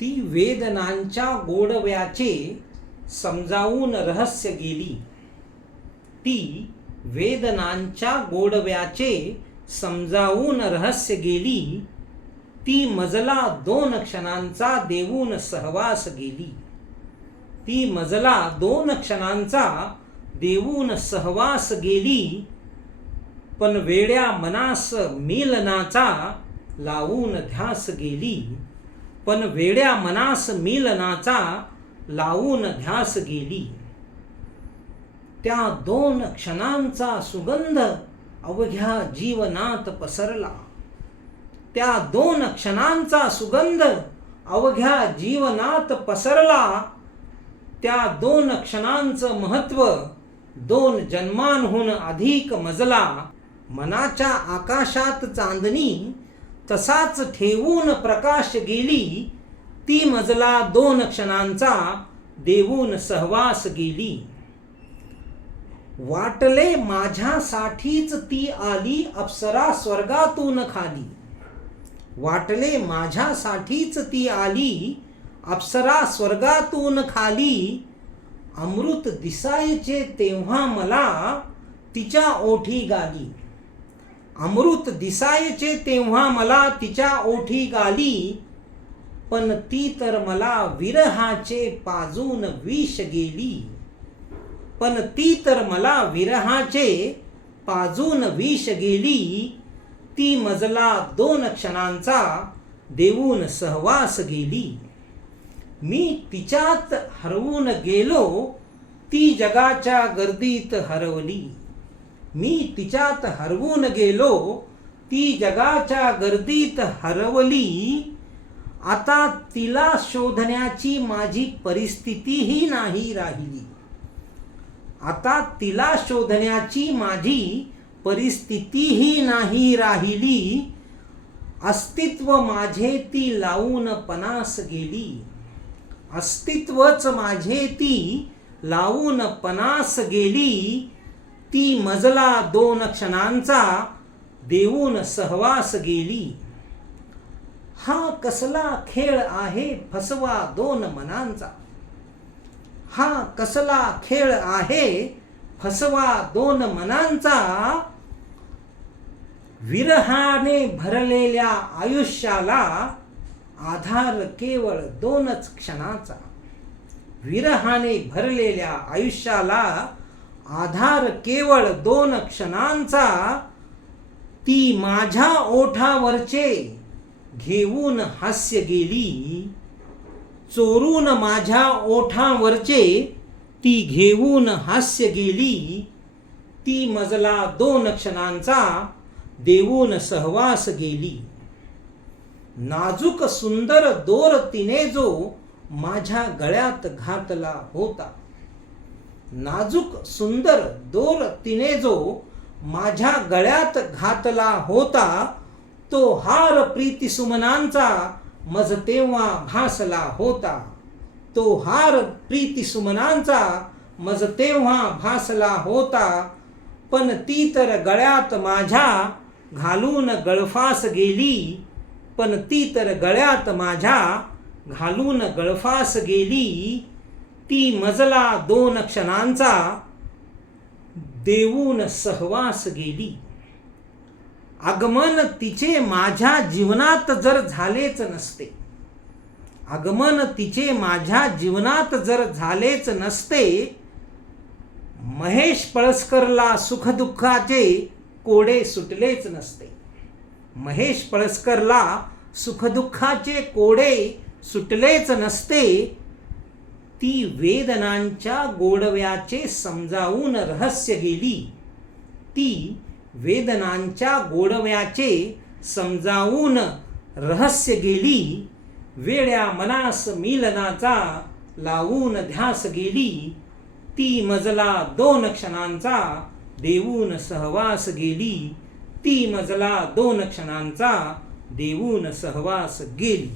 ती वेदनांच्या गोडव्याचे समजावून रहस्य गेली. ती वेदनांच्या गोडव्याचे समजावून रहस्य गेली. ती मजला 2 क्षणांचा देऊन सहवास गेली. ती मजला 2 क्षणांचा देऊन सहवास गेली. पण वेड्या मनास मिलनाचा लावून ध्यास गेली. पण वेड्या मनास मिलनाचा लावून ध्यास गेली. त्या 2 क्षणांचा सुगंध अवघ्या जीवनात पसरला. त्या 2 क्षणांचा सुगंध अवघ्या जीवनात पसरला. त्या 2 क्षणांचं महत्व 2 जन्मांहून अधिक मजला. मनाच्या आकाशात चांदणी तसाच ठेवून प्रकाश गेली. ती मजला 2 क्षणांचा देऊन सहवास गेली. वाटले माझ्यासाठीच ती आली अप्सरा स्वर्गातून खाली. वाटले माझ्यासाठीच ती आली अप्सरा स्वर्गातून खाली. अमृत दिसायचे तेव्हा मला तिच्या ओठी गाली. अमृत दिसायचे तेव्हा मला तिच्या ओठी गाली. पण ती तर मला विरहाचे पाजून विष गेली. पण ती तर मला विरहाचे पाजून विष गेली. ती मजला 2 क्षणांचा देऊन सहवास गेली. मी तिच्यात हरवून गेलो. ती जगाच्या गर्दीत हरवली. मी तिच्यात हरवून गेलो. ती जगाच्या गर्दीत हरवली. आता तिला शोधण्याची माझी परिस्थितीही नाही राहिली. आता तिला शोधण्याची माझी परिस्थितीही नाही राहिली. अस्तित्व माझे ती लावून पणास गेली. अस्तित्वच माझे ती लावून पणास गेली. ती मजला 2 क्षणांचा देऊन सहवास गेली. हा कसला खेळ आहे फसवा 2 मनांचा. हा कसला खेळ आहे फसवा 2 मनांचा. विरहाने भरलेल्या आयुष्याला आधार केवळ 2च क्षणाचा. विरहाने भरलेल्या आयुष्याला आधार केवळ 2 क्षणांचा. ती माझ्या ओठावरचे घेऊन हास्य गेली. चोरून माझ्या ओठावरचे ती घेऊन हास्य गेली. ती मजला 2 क्षणांचा देऊन सहवास गेली. नाजूक सुंदर दोर तिने जो माझ्या गळ्यात घातला होता. नाजूक सुंदर दोर तिने जो माझ्या गळ्यात घातला होता. तो हार प्रीती सुमनांचा मज तेव्हा भासला होता. तो हार प्रीती सुमनांचा मज तेव्हा भासला होता. पण ती तर गळ्यात माझ्या घालून गळफास गेली. पण ती तर गळ्यात माझ्या घालून गळफास गेली. ती मजला 2 क्षणांचा देऊन सहवास गेली. आगमन तिचे माझ्या जीवनात जर झालेच नसते. आगमन तिचे माझ्या जीवनात जर झालेच नसते. महेश पळसकरला सुखदुःखाचे कोडे सुटलेच नसते. महेश पळसकरला सुखदुःखाचे कोडे सुटलेच नसते. ती वेदनांच्या गोडव्याचे समजावून रहस्य गेली. ती वेदनांच्या गोडव्याचे समजावून रहस्य गेली. वेड्या मनास मिलनाचा लावून ध्यास गेली. ती मजला 2 क्षणांचा देऊन सहवास गेली. ती मजला 2 क्षणांचा देऊन सहवास गेली.